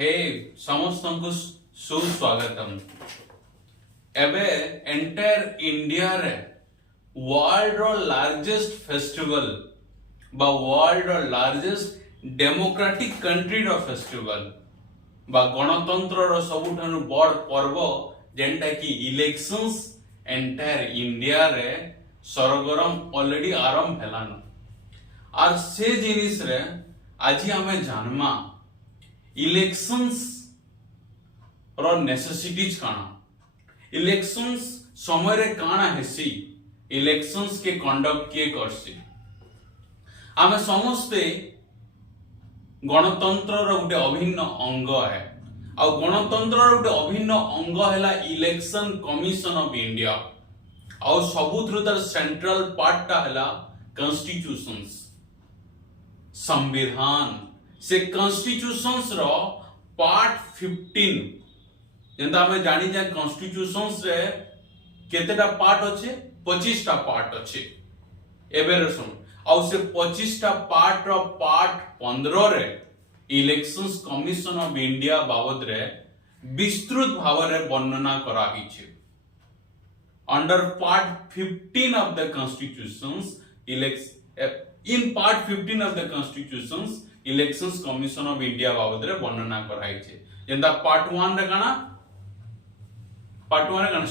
हे समस्त को सुस्वागतम। एबे एंटायर इंडिया रे वर्ल्ड रो लार्जेस्ट फेस्टिवल बा वर्ल्ड रो लार्जेस्ट डेमोक्रेटिक कंट्री रो फेस्टिवल बा गणतंत्र रो सबुठानु बड़ पर्व जेंटा कि इलेक्शंस एंटायर इंडिया रे सरगरम ऑलरेडी आरंभ हेलान और से जिनिस रे आज हमें जानमा इलेक्शंस रो नेसेसिटीज काना इलेक्शंस समय रे काना हेसी इलेक्शंस के कंडक्ट किए करसी आमे समस्ते गणतंत्र रो गुटे अभिन्न अंग है आ गणतंत्र रो गुटे अभिन्न अंग हैला इलेक्शन कमिशन ऑफ इंडिया आ सबुथ्रु तार सेंट्रल पार्ट टा हैला कॉन्स्टिट्यूशंस संविधान से कॉन्स्टिट्यूशंस रो पार्ट 15 जेंता हमें जानी जाए कॉन्स्टिट्यूशंस रे केतेटा पार्ट अच्छे 25 टा पार्ट अच्छे एबे सुन और से 25 टा पार्ट रो पार्ट 15 रे इलेक्शंस कमिशन ऑफ इंडिया बाबद रे विस्तृत भाव रे वर्णना करा हिचे under part 15 of the constitutions in part 15 of the constitutions elections commission of India बाबद रे वर्णना कराई छे जेंदा पार्ट 1 रे काना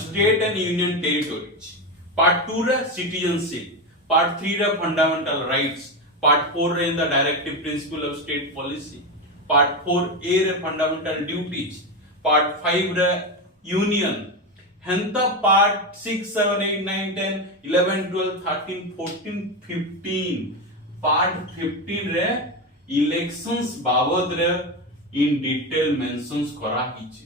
state and union territories part 2 रे सिटीजनशिप पार्ट 3 रे फंडामेंटल राइट्स पार्ट 4 रे the directive principle of state policy part 4 ए रे फंडामेंटल ड्यूटीज पार्ट 5 रे यूनियन हेंता पार्ट 6 7 8 9 10 11 12 13 14 15 पार्ट 15 रे इलेक्शंस बाबद रे इन डिटेल मेंशंस करा हिचे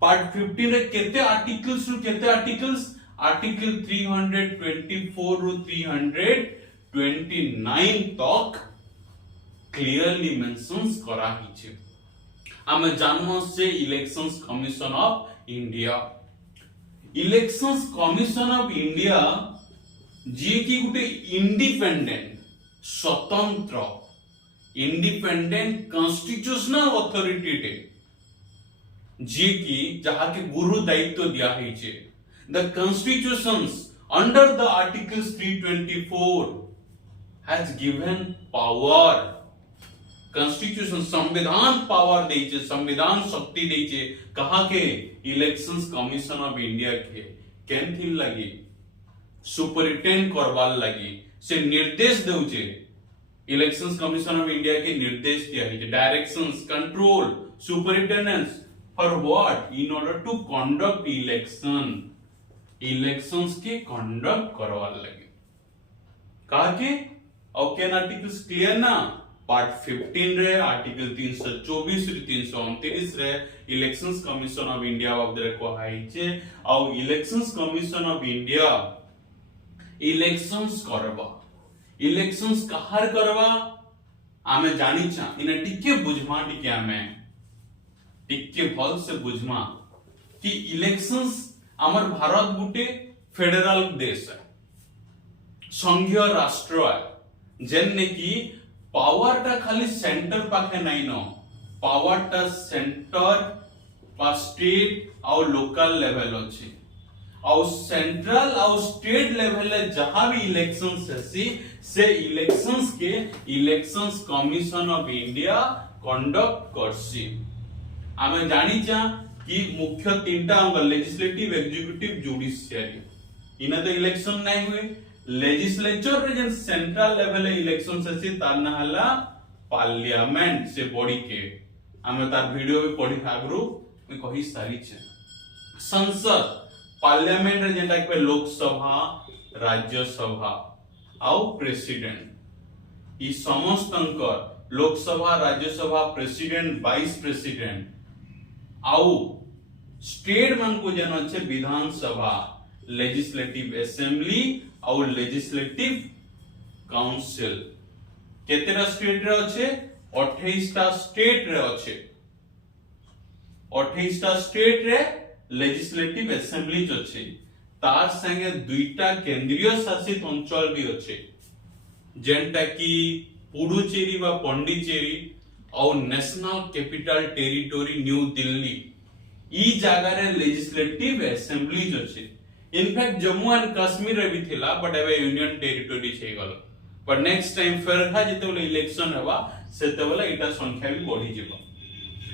पार्ट 15 रे केते आर्टिकल्स आर्टिकल 324 रु 329 तक क्लियरली मेंशंस करा हिचे आमे जानमो से elections commission of India elections commission of India जी की गुटे इंडिपेंडेंट स्वतंत्र इंडिपेंडेंट कॉन्स्टिट्यूशनल अथॉरिटी टे जी की जहा के गुरु दायित्व दिया हिचे the constitutions under the articles 324 has given power constitution संविधान पावर देइचे संविधान शक्ति देइचे कहा के इलेक्शंस कमिशन ऑफ इंडिया के केनथिल लगी सुपरिटेंड करवाल लगी से निर्देश देउचे इलेक्शंस कमिशन ऑफ इंडिया के निर्देश दिया है directions control superintendence for what in order to conduct elections के कंडक्ट करवा लगे कहा के ओके आर्टिकल्स क्लियर ना पार्ट 15 रे आर्टिकल 324 रे 329 रे इलेक्शंस कमिशन ऑफ इंडिया बाबद रे को हाइचे और elections commission of India elections करबा इलेक्शंस कहार करवा आमे जानी चा इने टिके बुझमा टिके आमे टिके भल से बुझमा कि इलेक्शंस हमर भारत गुटे फेडरल देश है संघीय राष्ट्र है जेने की पावर टा खाली सेंटर पाखे नहीं न पावर टा सेंटर पा स्टेट और लोकल लेवल अछि और सेंट्रल और स्टेट लेवल ले जहां भी इलेक्शंस हेसी से इलेक्शंस के elections commission of India conduct करसी आमे जानी चा कि मुख्य तीनटा अंग लेजिस्लेटिव एग्जीक्यूटिव जुडिशियरी इना तो इलेक्शन नहीं हुए लेजिस्लेचर रे जन सेंट्रल लेवल ले इलेक्शंस हेसी तार ना हला पार्लियामेंट से बॉडी के आमे तार वीडियो भी पढी आगरू मैं कहि सारी छे संसद पार्लियामेंट रे जेंटा के लोकसभा राज्यसभा आउ प्रेसिडेंट ई समस्त अंकर Lok Sabha Rajya Sabha president vice president आउ स्टेट मन को जन अच्छे विधानसभा लेजिस्लेटिव असेंबली आउ लेजिस्लेटिव काउंसिल केतेरा स्टेट रे अच्छे 28 टा स्टेट रे अच्छे 28 टा स्टेट रे लेजिस्लेटिव असेंबली अच्छे तार संगे दुईटा केंद्रीय शासित अंचल भी अच्छे जेंटा की पुडुचेरी बा पंडिचेरी और national capital territory new Delhi ई जगह रे लेजिस्लेटिव असेंबलीज अछि। इनफैक्ट जम्मू एंड कश्मीर रे भी थिला बट एबे यूनियन टेरिटोरी छै गल। बट नेक्स्ट टाइम फेरखा जेतेबेले इलेक्शन हेबा सेतेबेले इटा संख्या भी बढ़ी जेबो।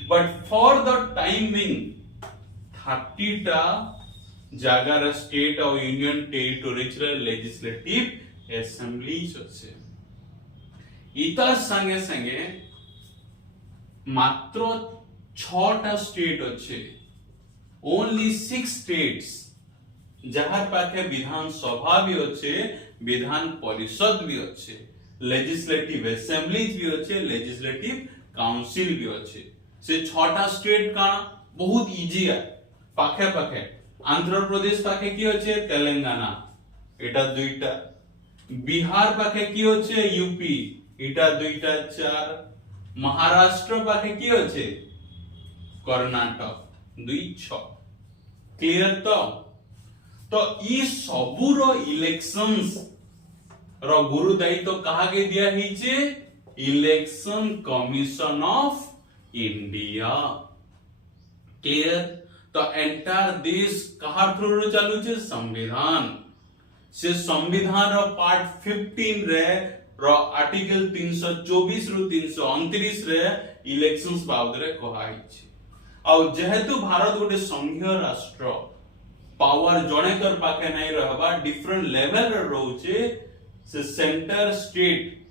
But for the time being 30 टा जगह रे स्टेट और यूनियन टेरिटोरीज रे लेजिस्लेटिव असेंबलीज अछि। इता संगे संगे मात्र 6 टा स्टेट अच्छे, ओनली 6 स्टेट्स जहां पाखे विधान सभा भी अच्छे, विधान परिषद भी अच्छे, लेजिस्लेटिव असेंबलीज भी अच्छे, लेजिस्लेटिव काउंसिल भी अच्छे। से 6 टा स्टेट का बहुत इजी है पाखे पाखे। आंध्र प्रदेश पाखे की अच्छे तेलंगाना एटा 2टा, बिहार पाखे की अच्छे यूपी एटा 2टा 4, महाराष्ट्र पाखे की अच्छे कर्नाटक 2 6। क्लियर तो ई सबुरो इलेक्शंस रो गुरु दायित्व कहा के दिया हिचे election commission of India. Clear तो एंटायर देश कहा थ्रू चालू छे संविधान से संविधान रो पार्ट 15 रे रो आर्टिकल 324 रु 329 रे इलेक्शंस बाबद रे कहा हिचे। आ जेहेतु भारत गोटे संघीय राष्ट्र पावर जणे कर पाके नहीं रहबा डिफरेंट लेवल रे रहउचे से सेंटर स्टेट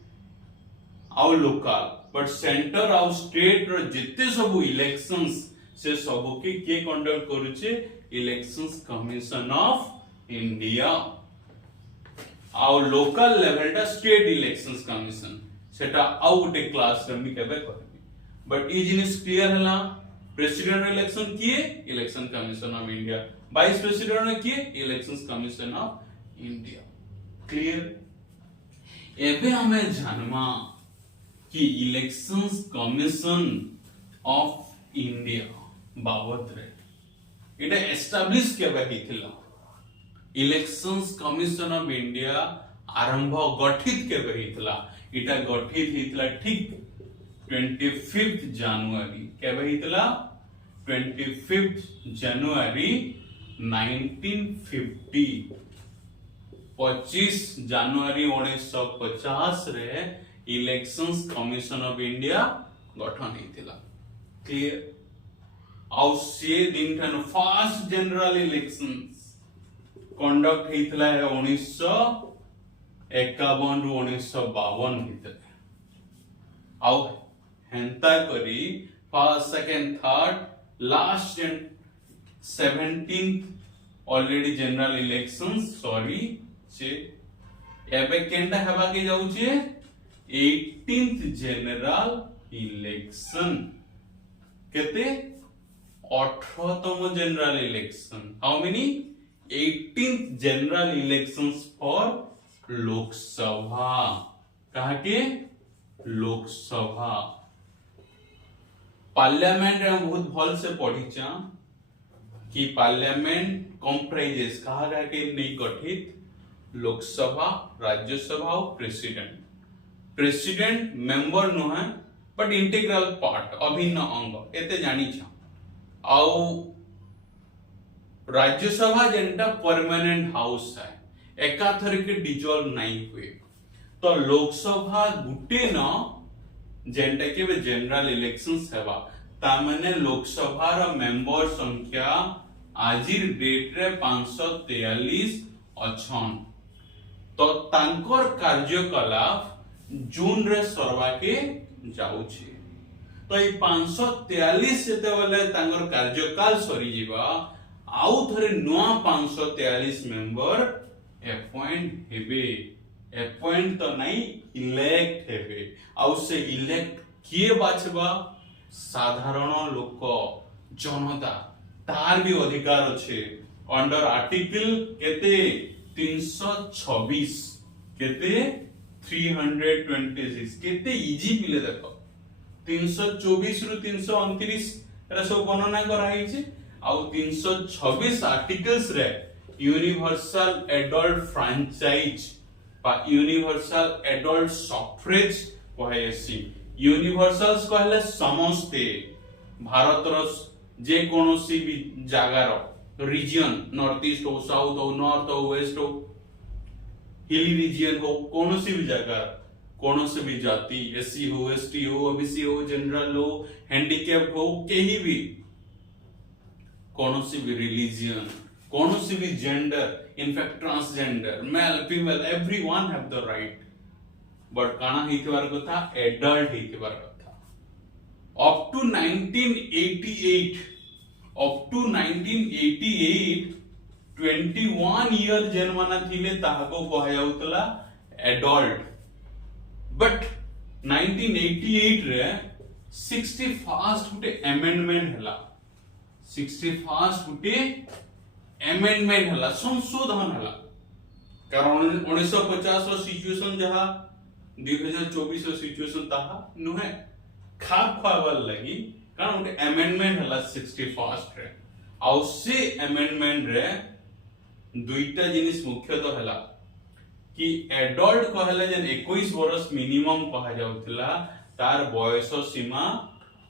आउ लोकल बट सेंटर आउ स्टेट रो जिते सब इलेक्शंस से सब के कंडक्ट करूचे इलेक्शंस कमीशन ऑफ इंडिया। आउ लोकल लेवल टा स्टेट इलेक्शंस कमीशन सेटा आउ गोटे क्लास रे मी केबे करबी। बट ई जिनिस क्लियर हला प्रेसिडेंट इलेक्शन किए election commission of India, vice president किए elections commission of India. Clear एबे हमें जानवा कि इलेक्शंस कमीशन ऑफ इंडिया बाबत रे इटा एस्टैब्लिश केबे हिथिला। इलेक्शंस कमीशन ऑफ इंडिया आरंभ गठित केबे हिथिला। इटा गठित हिथिला ठीक 25 जनवरी केबे हिथिला 25 जनवरी 1950। 25 जनवरी 1950 रे इलेक्शंस कमीशन ऑफ इंडिया गठन हिथिला। क्लियर आउ से दिन ठन फर्स्ट जनरल इलेक्शंस कंडक्ट हिथिला 1951 रु 1952 भितर। आउ हेंता करी first second third last and 17th already general elections sorry से एबे केंटा हेबा के जाउचे 18th जनरल इलेक्शन केते 18तम general election. How many 18th general elections for Lok Sabha. कहा के लोकसभा पार्लियामेंट रे हम बहुत भल से पढ़ीचा कि पार्लियामेंट कंप्राइजेस कहा गया कि नहीं गठित लोकसभा राज्यसभा और प्रेसिडेंट। प्रेसिडेंट मेंबर न है बट इंटीग्रल पार्ट अभिन्न अंग एते जानी छा। आउ राज्यसभा जेंटा परमानेंट हाउस है एकाथर के डिजॉल्व नहीं हुए। तो लोकसभा गुटे न जेंटा के जनरल इलेक्शंस हेबा ता माने लोकसभा रो मेंबर संख्या आजिर डेट रे 543 अछन। तो तांकर कार्यकलाप जून रे सरवा के जाउछे। तो ई 543 सेते वाले तांकर कार्यकाल सरी जीवा आउ थरे नवा 543 मेंबर अपॉइंट हेबे। अपॉइंट तो नहीं इलेक्ट हेबे। आउ से इलेक्ट किए बाछबा साधारण लोक जनता तार भी अधिकार अच्छे अंडर आर्टिकल केते 326 केते 326 केते इजी पिले देखो 324 रु 329 एरा सब गणना कराई छै। आउ 326 आर्टिकल्स रे यूनिवर्सल एडल्ट फ्रैंचाइज बा यूनिवर्सल एडल्ट सफ्रेज कहे सी यूनिवर्सल्स कहले समस्ते भारत रो जे कोनोसी भी जगार रीजन नॉर्थ ईस्ट हो साउथ हो नॉर्थ हो वेस्ट हो हिली रीजन हो कोनोसी भी जगार कोनोसी भी जाति एससी हो एसटी हो ओबीसी हो जनरल हो हैंडीकैप्ड हो कहीं भी कोनोसी भी रिलीजन कोनोसी भी gender in fact transgender male female everyone have the right but काना हितवार कथा एडल्ट हितवार कथा up to 1988 21 ईयर जनमाना थिले ताहाको कहायाउतला एडल्ट बट 1988 रे 61st गुटे अमेंडमेंट हला 61st गुटे अमेंडमेंट हला संशोधन हला कारण 1950 रो सिचुएशन जहा 2024 रो सिचुएशन ताहा नुहे खाप खावार लगी कारण उटे अमेंडमेंट हला 61st रे आउ से अमेंडमेंट रे दुईटा जिनिस मुख्यतः हला कि एडल्ट कहले जन 21 वर्ष मिनिमम कहा जाउतला तार बयस सीमा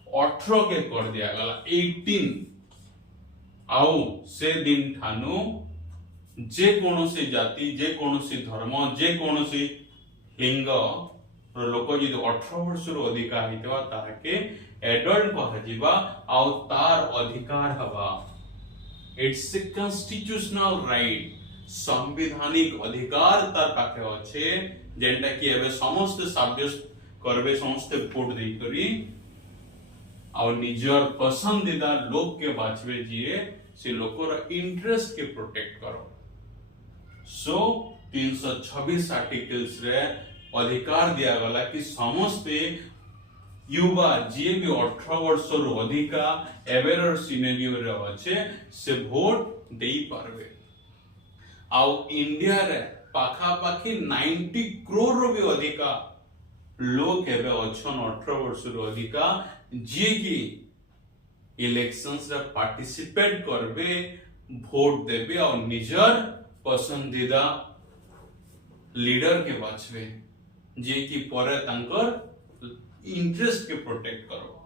18 के कर दिया गला 18 आउ से दिन ठानु जे कोनोसी जाति जे कोनोसी धर्म जे कोनोसी लिंग लोक जदि 18 वर्ष रो अधिकार हितवा ताके एडल्ट कहा जिबा आउ तार अधिकार हवा इट्स ए कॉन्स्टिट्यूशनल राइट संवैधानिक अधिकार तार पाखे अच्छे जेंटा कि एबे समस्त साब्यस्त करबे समस्त वोट देई करी आ निजर पसंदीदा लोग के बाछबे जिए से लोकर इंटरेस्ट के प्रोटेक्ट करो सो 326 आर्टिकल्स रे अधिकार दिया गला कि समस्ते युवा जे भी 18 वर्ष रो अधिका एवेरर सिनेरियो रे अच्छे से वोट देई पारबे आउ इंडिया रे पाखा पाखी 90 करोड़ रो भी अधिका लोग एबे अछन 18 वर्ष रो अधिका जे कि इलेक्शंस रे पार्टिसिपेट करबे वोट देबे और निजर पसंदीदा लीडर के बाछबे जे कि परे तांकर इंटरेस्ट के प्रोटेक्ट करो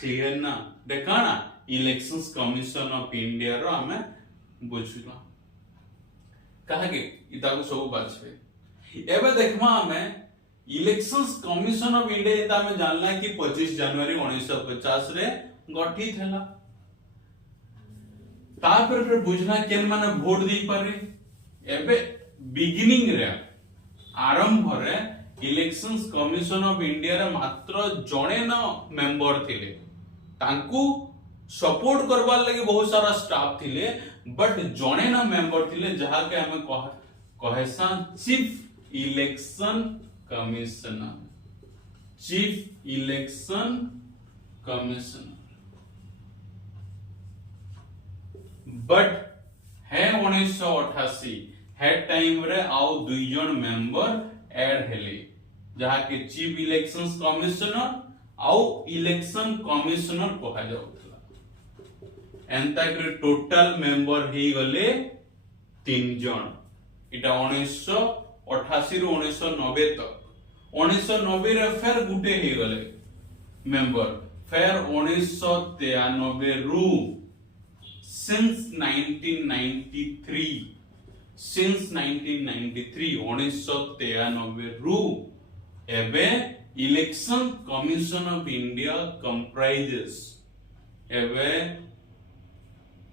क्लियर ना देखाना इलेक्शंस कमिशन ऑफ इंडिया रो हमें बुझला काहे इता को सब बाछबे एबे देखमा हमें इलेक्शंस कमिशन ऑफ इंडिया इता हमें जानला कि 25 जनवरी 1950 रे गठित हैला तापर फिर बुझना केन माने वोट दी पारे एबे बिगिनिंग रे आरंभ रे इलेक्शंस कमिशन ऑफ इंडिया रे मात्र जणे न मेंबर थिले तांकू सपोर्ट करबार लागि बहुत सारा स्टाफ थिले बट जणे न मेंबर थिले जहा के हमें कहेसा चीफ इलेक्शन कमिश्नर बट है 1988 है टाइम रे आउ दुई जन मेंबर ऐड हेले जहा के चीफ इलेक्शंस कमिश्नर आउ इलेक्शन कमिश्नर कहा जाउतला एंता के टोटल मेंबर ही गले 3 जन इटा 1988 रो 1990 तक 1990 रे फेर गुटे ही गले मेंबर फेर 1993 रू since 1993 1993 रू एबे election commission of India comprises एबे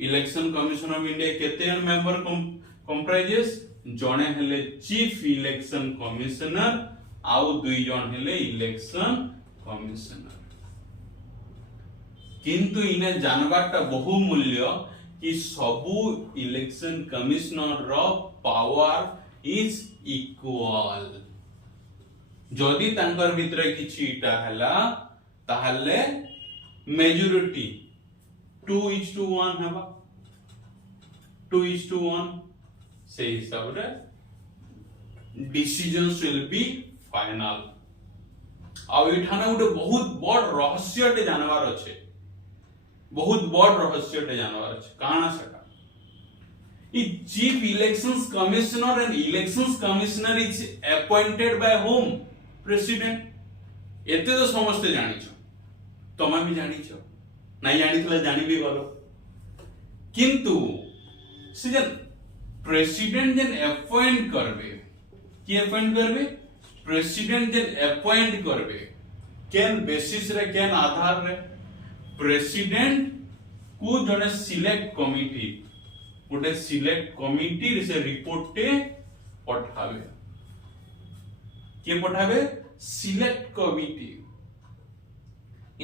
इलेक्शन कमिशन ऑफ इंडिया केते मेंबर कंप्राइजेस जने हेले चीफ इलेक्शन कमिश्नर आउ दुई जन हेले इलेक्शन कमिश्नर किंतु इने जानबाटा बहुमूल्य कि सबु इलेक्शन कमिश्नर रो पावर इज इक्वल जदि तांकर भितरे किछिटा हला ताहले मेजॉरिटी 2:1 हेबा 2:1 से हिसाब रे डिसीजंस विल बी फाइनल आ इठाने उठे बहुत बड़ रहस्यटे जानवर अच्छे बहुत बड़ रहस्यटे जानवर अच्छे काना सका ई chief elections commissioner and elections commissioner is appointed by home president एते तो समस्ते जानिछ तमे भी जानिछ नहीं जानिथिले जानि भी गलो किंतु से जन प्रेसिडेंट जन अपॉइंट करबे की अपॉइंट करबे प्रेसिडेंट जन अपॉइंट करबे केन बेसिस रे केन आधार रे प्रेसिडेंट को जने सिलेक्ट कमिटी गोटे सिलेक्ट कमिटी रे से रिपोर्ट टे पठावे के पठावे सिलेक्ट कमिटी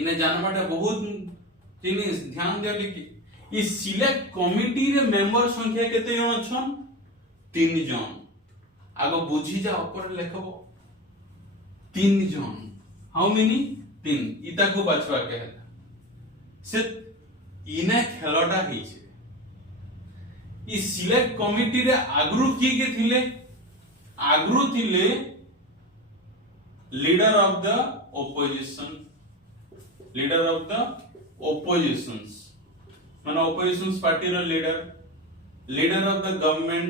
इने जानबाटा बहुत जिनिस ध्यान दिया कि ई सिलेक्ट कमिटी रे मेंबर संख्या केते जण छन 3 जन आगो बुझी जा ऊपर लेखबो 3 जन हाउ मेनी 3 इता को बाछवा के से इने खेलटा हिचे ई सिलेक्ट कमिटी रे आगरु के थिले आगरु थिले leader of the opposition leader of the oppositions माने oppositions पार्टी रो लीडर ऑफ द गवर्नमेंट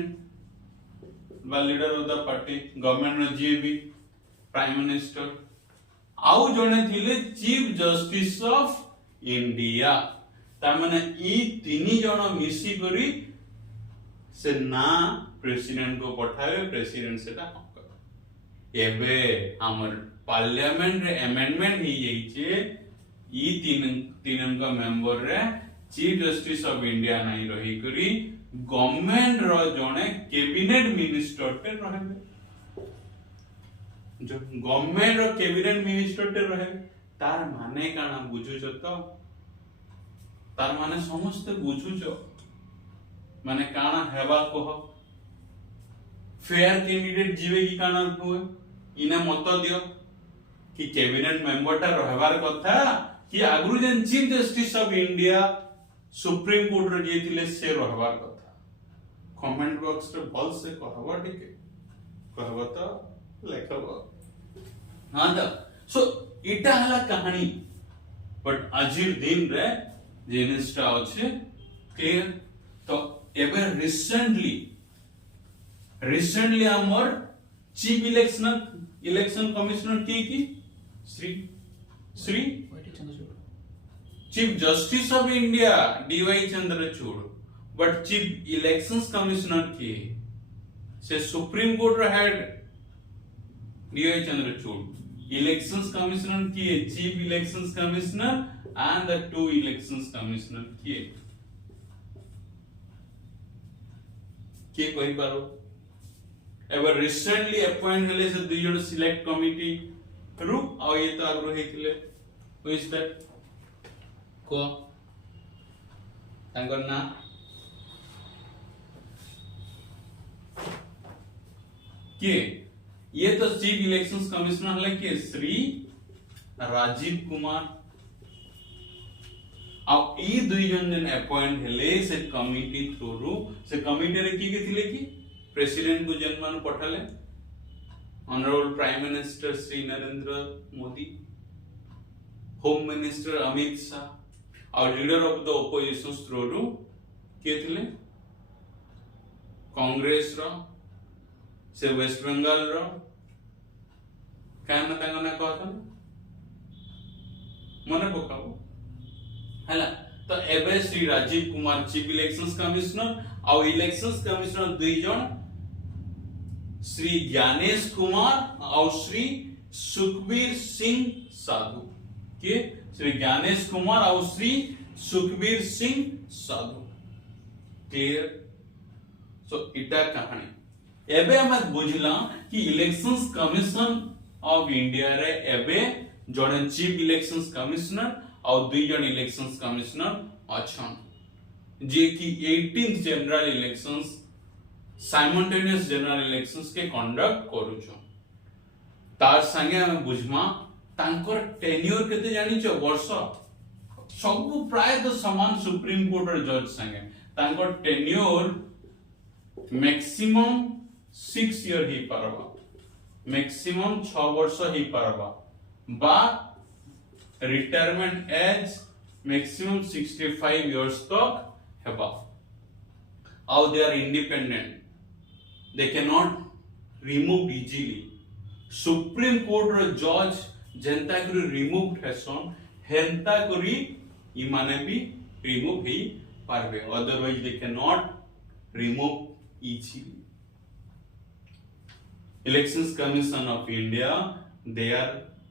बा leader of the party government रो जे भी प्राइम मिनिस्टर आउ जने थिले चीफ जस्टिस ऑफ इंडिया ता माने ई तीनी जण मिसी करी से ना प्रेसिडेंट को पठावे प्रेसिडेंट सेटा एबे हमर पार्लियामेंट रे अमेंडमेंट ही जाइछे ई तीन का मेंबर रे चीफ जस्टिस ऑफ इंडिया नहीं रही करी गवर्नमेंट रो जने कैबिनेट मिनिस्टर टे रहबे जो गवर्नमेंट रो कैबिनेट मिनिस्टर टे रहबे तार माने काना बुझुछ तो तार माने समस्त बुझुछ माने काना हेबा कह फेयर कैंडिडेट जीवे की काना हुए इने मत दियो कि कैबिनेट मेंबर टा रहबार कथा कि आगरु जन chief justice of India supreme court रे जेतिले से रहबार कथा कमेंट बॉक्स रे भल से कहबा ठीक कहबा तो लेखबा हां तो सो इटा हला कहानी बट आजिर दिन रे जेनिस्टा अछि क्लियर तो एबे रिसेंटली हमर चीफ इलेक्शन कमिश्नर की Shri chief justice of India DY Chandrachud but chief elections commissioner की से सुप्रीम कोर्ट रे head DY Chandrachud elections commissioner की chief elections commissioner and the 2 elections commissioner की के कहि पारो एवर रिसेंटली अपॉइंट हेले से दुई जण सिलेक्ट कमिटी रु आ ये तो आग्रह हेतिले हु इज दैट को तांगर ना के ये तो चीफ इलेक्शंस कमिश्नर हले के श्री राजीव कुमार आ ई दुई जन अपॉइंट हेले से कमिटी थ्रू से कमिटी रे की थिले की प्रेसिडेंट को जनमान पठाले honourable prime minister Shri Narendra Modi home minister Amit Shah और leader of the opposition through के थिले कांग्रेस रो से वेस्ट बंगाल रो काना तांगना कहतन मने पकाओ हला तो एबे Shri Rajiv Kumar chief elections commissioner और इलेक्शंस कमिश्नर दुई जन श्री ज्ञानेश कुमार और श्री सुखबीर सिंह साधु के श्री ज्ञानेश कुमार और श्री सुखबीर सिंह साधु क्लियर सो इटा कहानी एबे हम बुझला कि इलेक्शंस कमिशन ऑफ इंडिया रे एबे जने चीफ इलेक्शंस कमिश्नर और दुई जन इलेक्शंस कमिश्नर अछन जे कि 18th general elections simultaneous general elections के कंडक्ट करूछो तार संगे हम बुझमा तांकर टेन्योर केते जानि छ वर्ष सब प्राय तो समान सुप्रीम कोर्ट रे जज संगे तांकर टेन्योर मैक्सिमम 6 ईयर ही परबा मैक्सिमम 6 वर्ष ही परबा बा रिटायरमेंट एज मैक्सिमम 65 years तक हेबा और they are independent they cannot removed easily supreme court ro judge जेंता करी रिमूव हेसन हेंता करी इ माने भी रिमूव ही पारबे, otherwise they can not remove easily. Elections commission of India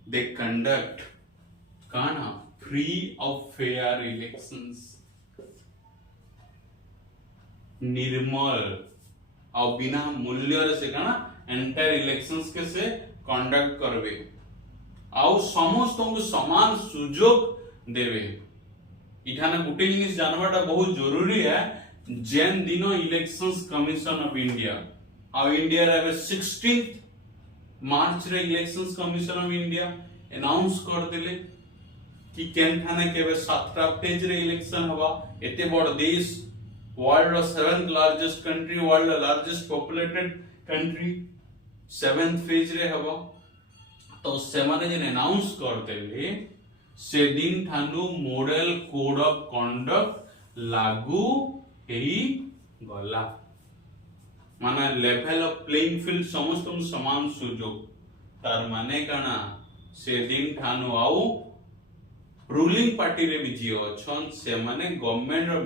they conduct काना फ्री ऑफ फेयर इलेक्शंस, निर्मल और बिना मूल्य से काना एंटायर इलेक्शंस के से कंडक्ट करबे आउ समस्त को समान सुजोग देवे। इठाने गुटे जिनिस जानवाटा बहुत जरूरी है, जेन दिनो इलेक्शंस कमीशन ऑफ इंडिया और इंडिया रे 16 मार्च रे elections commission of India announce कर देले कि केन थाने केबे 7टा फेज रे इलेक्शन हवा। एते बड़ देश, वर्ल्ड रो 7th लार्जेस्ट कंट्री, वर्ल्ड रो largest populated country, 7th phase रे हवा। तो से माने जे अनाउंस कर देले से दिन थानु मॉडल कोड ऑफ कंडक्ट लागू हेई गला, माने लेवल ऑफ प्लेइंग फील्ड समस्त समान सुजोग। तार माने काना से दिन ठानु आउ रूलिंग पार्टी रे भी जियो छन से माने गवर्नमेंट रो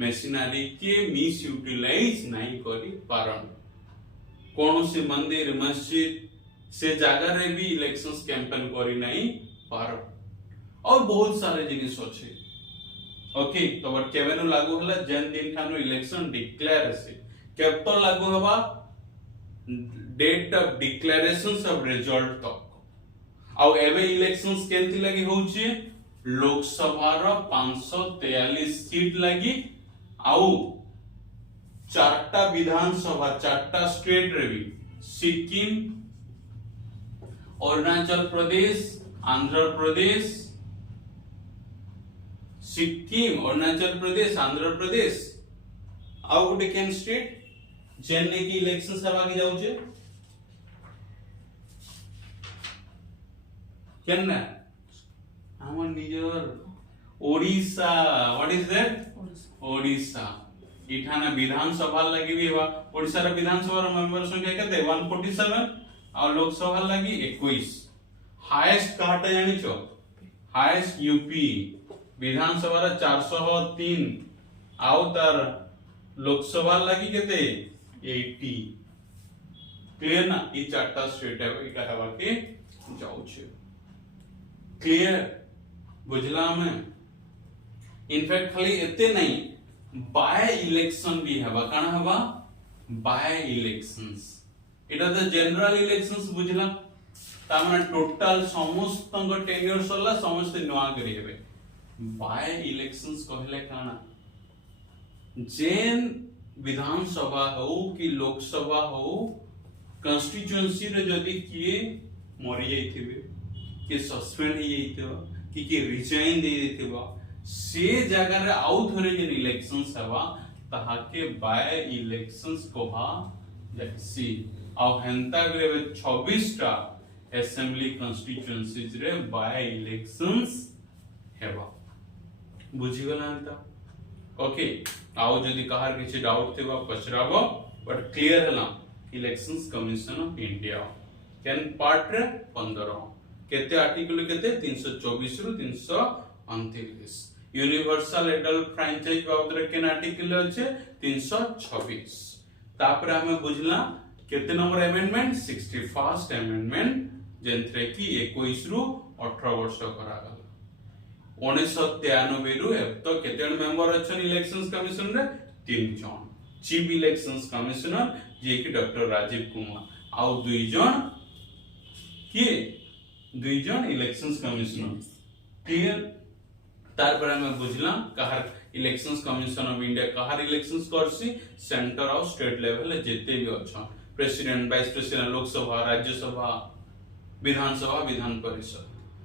मशीनरी के मिस यूटिलाइज नहीं करी पारन। कौन से मंदिर मस्जिद से जगह रे भी इलेक्शंस कैंपेन करी नहीं पारन और बहुत सारे जिनिस अछि। ओके, तो बट केवेनो लागू होला जेन दिन ठानु इलेक्शन डिक्लेयर से केब तो लागू हवा date of declarations of result तक। आउ एवे इलेक्शंस केंति लगी होची लोकसभा रो 543 सीट लगी आउ 4टा विधानसभा 4टा स्टेट रे भी सिक्किम, अरुणाचल प्रदेश, आंध्र प्रदेश, सिक्किम, अरुणाचल प्रदेश, आंध्र प्रदेश आउ गुटे केन स्टेट जेने की इलेक्शन सभा की जाउचे केन हमर निजर Odisha. What is that? Odisha. इठाना विधानसभा लगी भी बा। ओडिशा रे विधानसभा रो मेंबर संख्या केते 147 और लोकसभा लगी 21। हाईएस्ट काटा जानि छो, हाईएस्ट यूपी विधानसभा रे 403 आउ तार लोकसभा लगी केते 80। क्लियर ना? ई 4टा स्टेट है ई कहवा के जाउ छे। क्लियर बुझला में? इनफैक्ट खाली एते नहीं बाय इलेक्शन भी हवा। काना हवा? By elections. एटा तो जनरल इलेक्शंस बुझला, ता माने टोटल समस्त टेन्योर सला समस्त नवा करी हेबे। बाय इलेक्शंस कहले काना जेन विधानसभा हो कि लोकसभा हो कॉन्स्टिट्यूएंसी रे जदी किए मरि जाइथिबे, के सस्पेंड हो जाइथिबा कि रिजाइन दे देथिबा, से जगह रे आउ थरे जेन इलेक्शंस हवा ताहा के बाय इलेक्शंस कोहा जायसी। आउ हेंता रे 26टा असेंबली कॉन्स्टिट्यूएंसीज रे बाय इलेक्शंस हेबा। बुझी गला अंता? ओके, आओ जदि कहार किछि डाउट थेबा पचराबो, बट क्लियर हला elections commission of India can part रे 15 केते आर्टिकल केते 324 रु 329। यूनिवर्सल एडल्ट फ्रैंचाइज बाबद रे केन आर्टिकल अछि 326। तापर हमें बुझला केते नंबर अमेंडमेंट 61st अमेंडमेंट जेंथरे की 21 रु 18 वर्ष करा गला। 1993 रु अब तो केते मेंबर अछन इलेक्शंस कमीशन रे 3 जन। चीफ इलेक्शंस कमिश्नर जे कि डॉक्टर राजीव कुमार आउ 2 जन के 2 जन इलेक्शंस कमिश्नर। क्लियर? तार पर हमें बुझला कहार इलेक्शंस कमीशन ऑफ इंडिया कहार इलेक्शंस करसी सेंटर और स्टेट लेवल जेते भी अछन president, vice president, Lok Sabha, Rajya Sabha, Vidhan Sabha, Vidhan Parishad.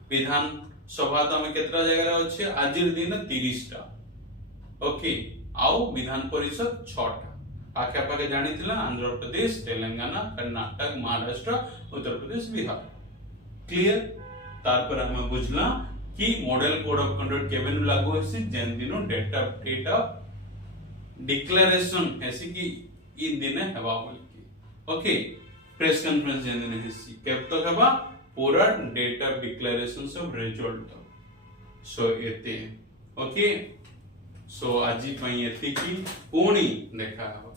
Vidhan Sabha तो हमें केतरा जगह रे अछि आजिर दिन 30टा। ओके, आउ विधान परिषद 6टा। आखे पाके जानिथिला आंध्र प्रदेश, तेलंगाना, कर्नाटक, महाराष्ट्र, उत्तर प्रदेश, बिहार। क्लियर? तार पर हमें बुझला कि मॉडल कोड ऑफ कंडक्ट केबेन लागू होसी जेन दिनो डेट ऑफ डिक्लेरेशन ऐसी कि इन दिन हेबा बोल की। ओके, प्रेस कॉन्फ्रेंस जेन दिन हेसी केब तक हेबा पूरा date of declaration of result so एते ओके सो आज पई एति की पुणी देखा हो।